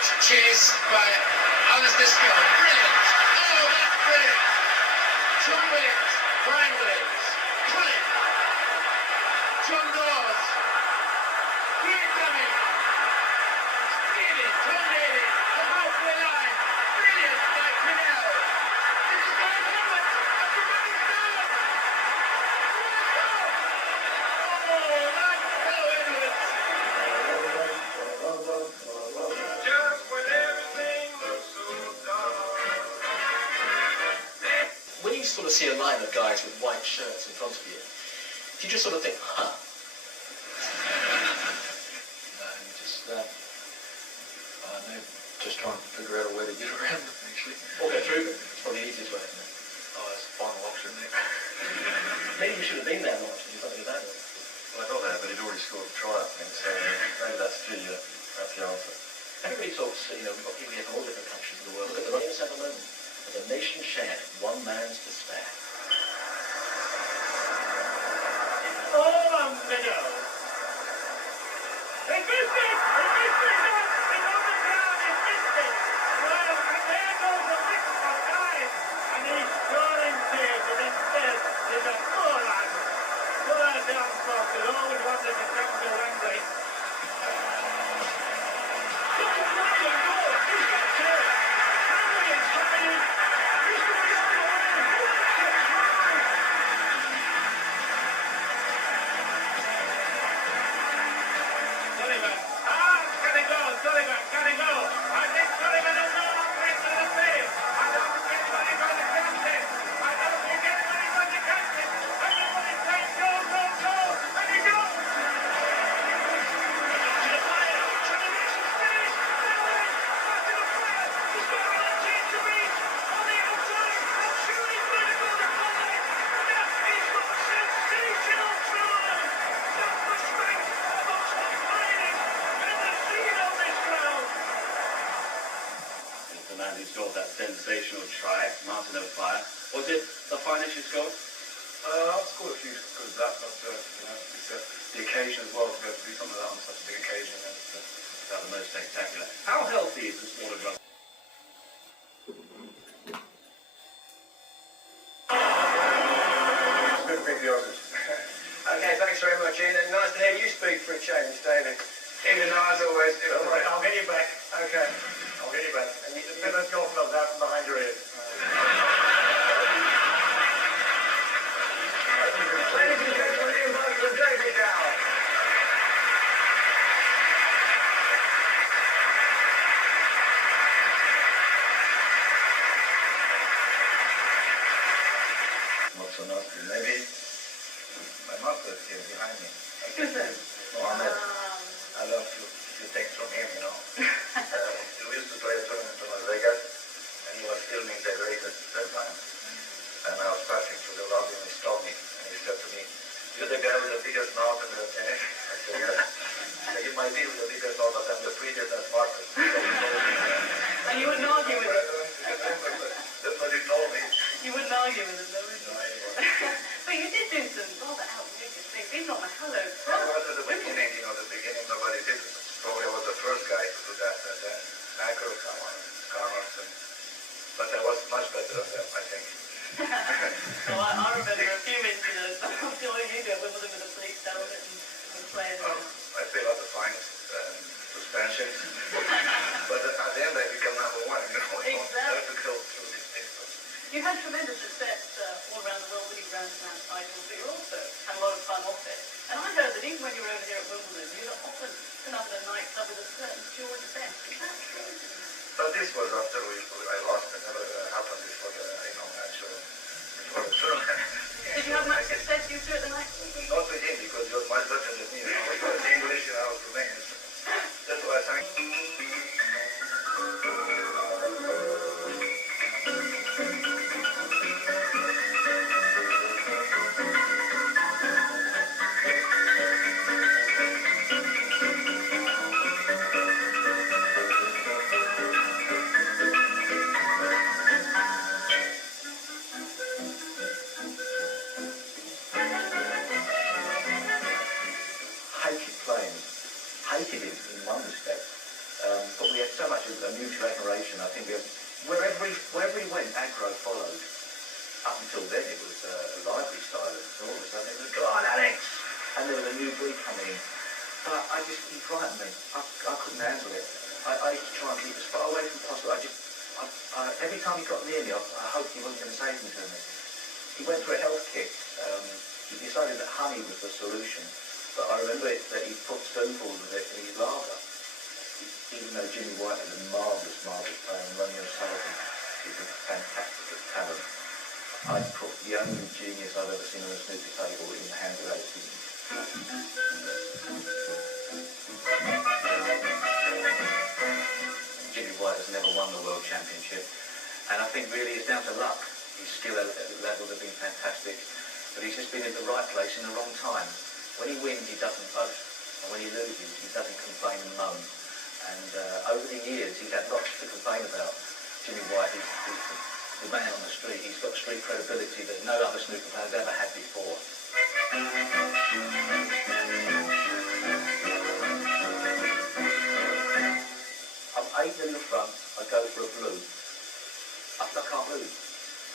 Cheers by Alistair Scott. Brilliant. Oh, that's brilliant. John Williams, Brian Williams. Brilliant. John Dawes. Great dummy. David, Tom David, the halfway line. Brilliant by Pinnell. This is going forward. That's a running goal. Oh, that's so Edwards. Just when everything looks so dark. When you sort of see a line of guys with white shirts in front of you, you just sort of think, huh. And you just, no, Just trying to figure out a way to get around them, actually. or go through them. It's probably the easiest way, isn't it? Oh, that's the final option there. Maybe you should have been there once to do something about it. Well, I got that, but he'd already scored a try, I think, so maybe that's the answer. Everybody talks, we've got people here from all different countries in the world. Look at the Rangers have a moment. But the nation shared one man's despair. Oh, Meadow. They missed it! They missed it! It's on the ground, they missed it! Well, and there goes the mix of guys. And he's scoring saves, and instead, there's a poor lad. Poor damn fuck, who always wanted to come to Wembley. Look at Ryan, go! He's got two! Henry is trying! He's going the other way! Sullivan. Can he go? Sullivan, can he go? I think Sullivan is no longer into the field. I don't think anybody's going to catch it. I don't think anybody's going to catch it. Everybody's saying go, go, go. And he goes. To the fire. Celebration's finished. Now in. Back to the fire. He's got another chance to reach. On the outside. I'm sure he's going to go to volley. That is what sensational try. That's the strength of Oxford Fighting. And the speed on this ground. It's the man who scored that sensational try, Martin O'Fire. Was it the finest you scored? I've scored a few good as that, but it's the occasion as well to be able to do something like that on such a big occasion. Is that the most spectacular? How healthy is the smaller drum? Good to beat the others. Okay, thanks very much, Ian. And nice to hear you speak for a change, David. Even though, as always, all right, I'll get you back. Okay, I'll get you back. And you put those golf clubs out from behind your ears. Ladies and gentlemen, Ian Buckland and David Dow. Not so nasty. Maybe my mother is here behind me. Mohammed, I love to take from him, we used to play a tournament in Las Vegas, and he was filming the race at that time. And I was passing through the lobby, and he stopped me, and he said to me, "You're the guy with the biggest mouth and the neck?" I said, "Yes." He said, "You might be with the biggest mouth, but I'm the prettiest and smartest." And you wouldn't argue with it. That's what he told me. You wouldn't argue with it, though, would you? But you did do some rather outrageous things. Even on the hello. Well, it was at the beginning, nobody did it. Probably I was the first guy to do that, and then Acker, Connors, but I was much better than them, I think. So I remember a few incidents. I'm sure you do. With them with the police helmet and playing. I pay a lot of fines and suspensions, but at the end I become number one, Exactly. I have to go through these things. You had tremendous success all around the world winning Grand Slam titles, but you also had a lot of fun off it. And I heard that even when you were over here at Wimbledon, you were often turn up at a nightclub with a certain George Best. Is that true? But this was after I lost. It never happened before the actual before the tournament. Did you have much success you two at the night? Not with him because he was much better than me. He was English and I was Romanian. That's why I sang. But we had so much of a mutual admiration. I think wherever he went, Agro followed. Up until then, it was a lively silence. All of a sudden, it was, "Go on, Alex!" And there was a new breed coming in. But he frightened me. I couldn't handle it. I used to try and keep as far away from possible. Every time he got near me, I hoped he wasn't going to say anything to me. He went for a health kick. He decided that honey was the solution. But I remember that he put spoonfuls of it in his lager. Even though Jimmy White is a marvellous player, and Romeo Sullivan is a fantastic talent, I put the only genius I've ever seen on a snooker table in the hands of Alex Higgins. Jimmy White has never won the World Championship, and I think really it's down to luck. His skill levels have been fantastic, but he's just been in the right place in the wrong time. When he wins, he doesn't boast, and when he loses, he doesn't complain and moan. And over the years, he's had lots to complain about. Jimmy White is the man on the street. He's got street credibility that no other snooker player's ever had before. I'm 8 in the front, I go for a blue. I can't lose.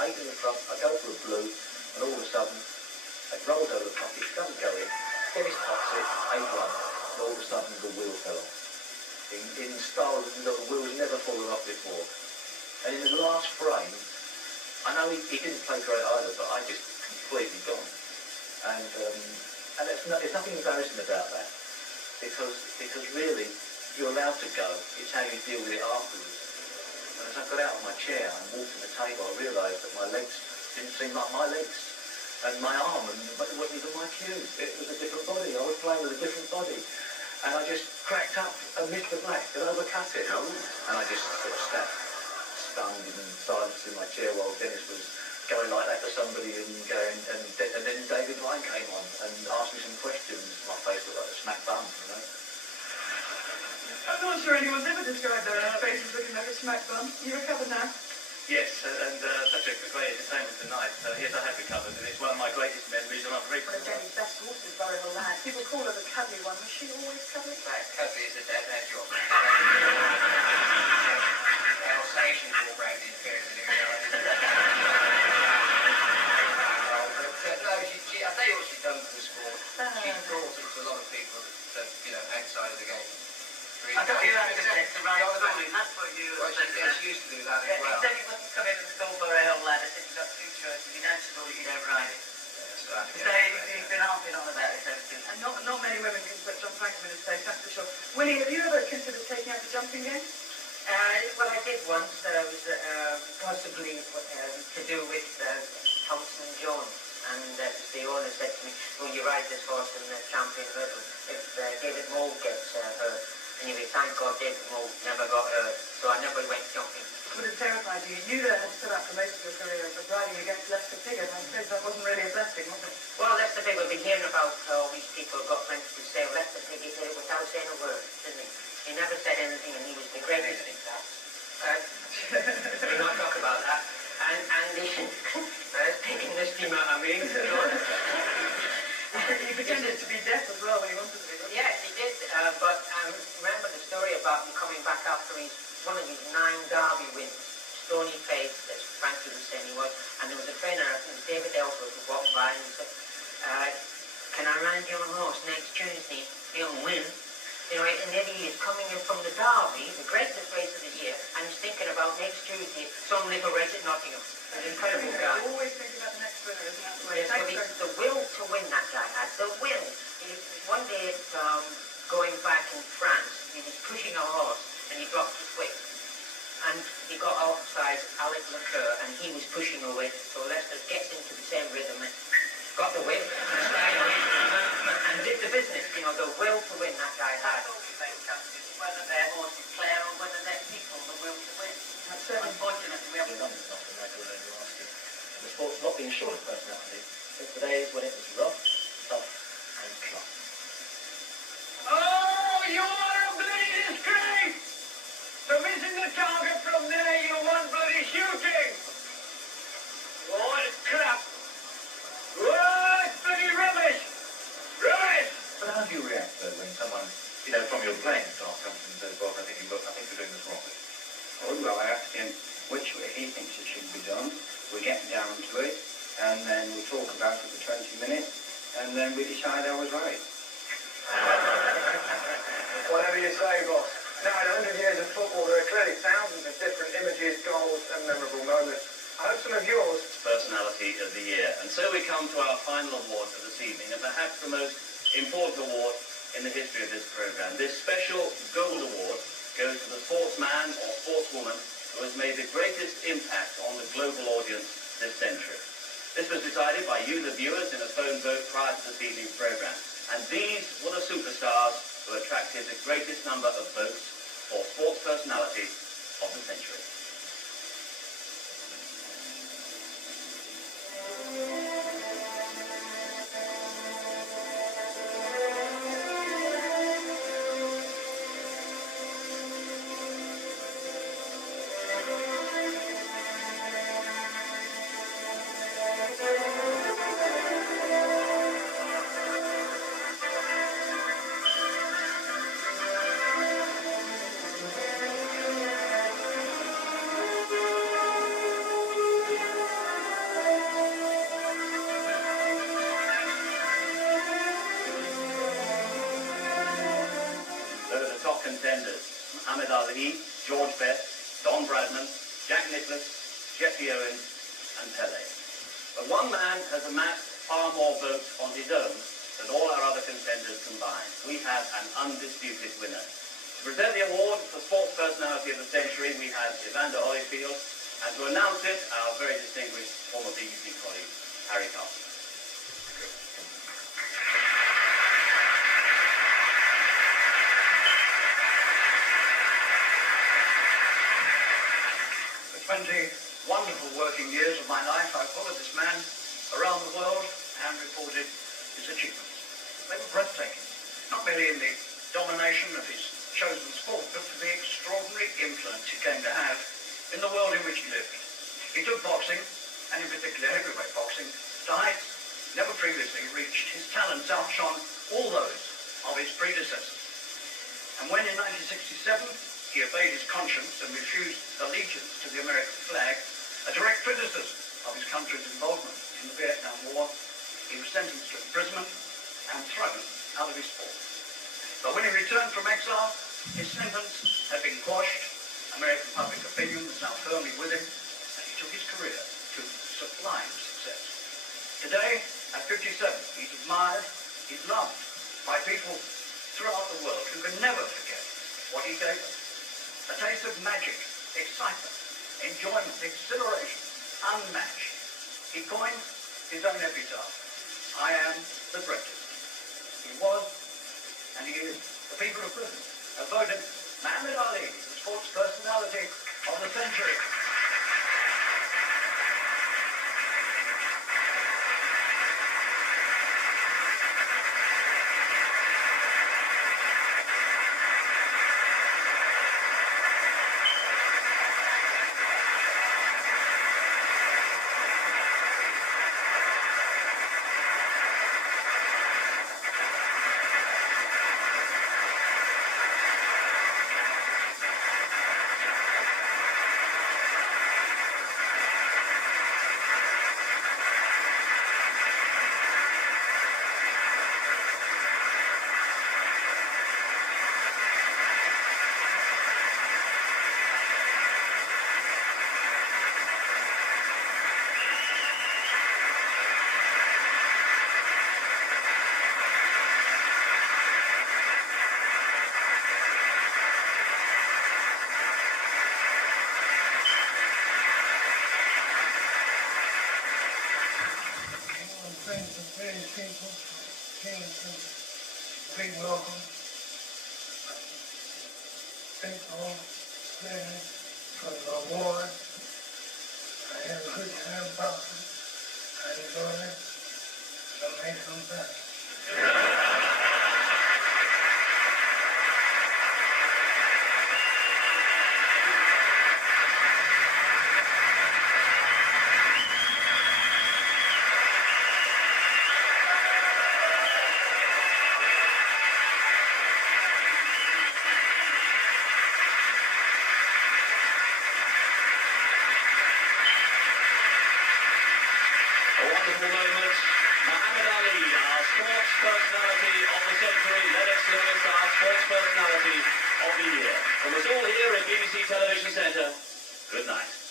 8 in the front, I go for a blue, and all of a sudden, it rolls over the pocket, it doesn't go in, Dennis pops it, 8-1, and all of a sudden the wheel fell off. In style that the wheel's never fallen off before. And in the last frame, I know he didn't play great either, but I just completely gone. And there's nothing embarrassing about that, because really you're allowed to go. It's how you deal with it afterwards. And as I got out of my chair and walked to the table, I realised that my legs didn't seem like my legs, and my arm, and it wasn't even my cue. It was a different body. I was playing with a different body. And I just cracked up and missed the black and overcut it. And I just sort of sat stunned in silence in my chair while Dennis was going like that to somebody and then David Ryan came on and asked me some questions. My face looked like a smack bum, you know. I'm not sure anyone's ever described their face as looking like a smack bum. You recovered now? Yes, and such a great entertainment tonight. Yes, I have recovered, and it's one of my greatest memories of my career. One of Jenny's best horses, Burial Lad. People call her the cuddly one. Was she always cuddly? Right, cuddly is a dead job. Alsatians walk around in pairs of no, I tell you what she's done for the sport. She's brought it to a lot of people that, outside of the game. I thought you had to take the right calling. That's what you Well, she used to do that as well. He said he wouldn't come in and go for a hill lad. I said you've got two choices. You don't school, you don't ride it. So he's been harping on about it ever since. And not many women can put John Franklin in his place, that's for sure. Willie, have you ever considered taking up the jumping game? Well, I did once. That was possibly to do with Thompson Jones. And the owner said to me, "Will you ride this horse in the Champion Hurdle if David Mould gets hurt?" Anyway, thank God David Mould never got hurt, so I never went jumping. Would have terrified you. You had to put up for most of your career of riding against Lester Piggott. I suppose that wasn't really a blessing, was it? Well, Lester Piggott, we've been hearing about all these people who got friends to say Lester Piggott did it without saying a word, didn't he? He never said anything, and he was the greatest. We not talk about that. And taking the steam out of me. He pretended to be deaf as well when he wanted to be. Yes, he did. But remember the story about him coming back after one of his 9 Derby wins. Stony faced, as Frankie was saying he was. And there was a trainer, I think David Ellsworth, who walked by and said, "Can I ride your horse next Tuesday? He'll win." And then he is coming in from the Derby, the greatest race of the year, and he's thinking about next Tuesday, some little race at Nottingham. An incredible guy. Always think about the next winner, isn't that the way? Yes, but the will to win that guy had. The will. One day, going back in France, he was pushing a horse and he dropped his whip. And he got outside Alec Lecoeur and he was pushing away. So Lester gets into the same rhythm and got the whip and did the business. The will to win that guy had. Whether they're horses Claire or whether they're people, the will to win. That's unfortunately we haven't done Not the record you're asking. The sport's not been short of personality. Since the days when it was rough, tough, and club. Oh, you are a bloody disgrace! So missing the target from there, you want bloody shooting! What crap! What bloody rubbish! Rubbish! But how do you react though when someone, from your playing style comes and says, "Bob, I think you've got then we decide I was right. Whatever you say, boss. Now, in 100 years of football, there are clearly thousands of different images, goals, and memorable moments. I hope some of yours. Personality of the Year. And so we come to our final award for this evening, and perhaps the most important award in the history of this programme. This special Gold Award goes to the sportsman or sportswoman who has made the greatest impact on the global audience this century. This was decided by you, the viewers, in a phone vote prior to this evening's programme. And these were the superstars who attracted the greatest number of votes for sports personality of the century. Contenders: Muhammad Ali, George Best, Don Bradman, Jack Nicklaus, Jesse Owens, and Pele. But one man has amassed far more votes on his own than all our other contenders combined. We have an undisputed winner. To present the award for Sports Personality of the Century, we have Evander Holyfield, and to announce it, our very distinguished former BBC colleague, Harry Carson. For 20 wonderful working years of my life, I've followed this man around the world and reported his achievements. They were breathtaking, not merely in the domination of his chosen sport, but for the extraordinary influence he came to have in the world in which he lived. He took boxing, and in particular heavyweight boxing, to heights never previously reached. His talents outshone all those of his predecessors. And when in 1967, he obeyed his conscience and refused allegiance to the American flag, a direct criticism of his country's involvement in the Vietnam War, he was sentenced to imprisonment and thrown out of his sport. But when he returned from exile, his sentence had been quashed, American public opinion was now firmly with him, and he took his career to sublime success. Today, at 57, he's admired, he's loved by people throughout the world who can never forget what he gave us. A taste of magic, excitement, enjoyment, exhilaration, unmatched. He coined his own epitaph. I am the greatest. He was, and he is. The people of Britain have voted Muhammad Ali, the sports personality of the century. people came to be welcome. Thank all players for the award. I had a good time boxing. I enjoyed it. So make them better. Wonderful moment. Muhammad Ali, our sport Sports Personality of the Century, Lennox Lewis, our Sports Personality of the Year. From us all here at BBC Television Centre, good night.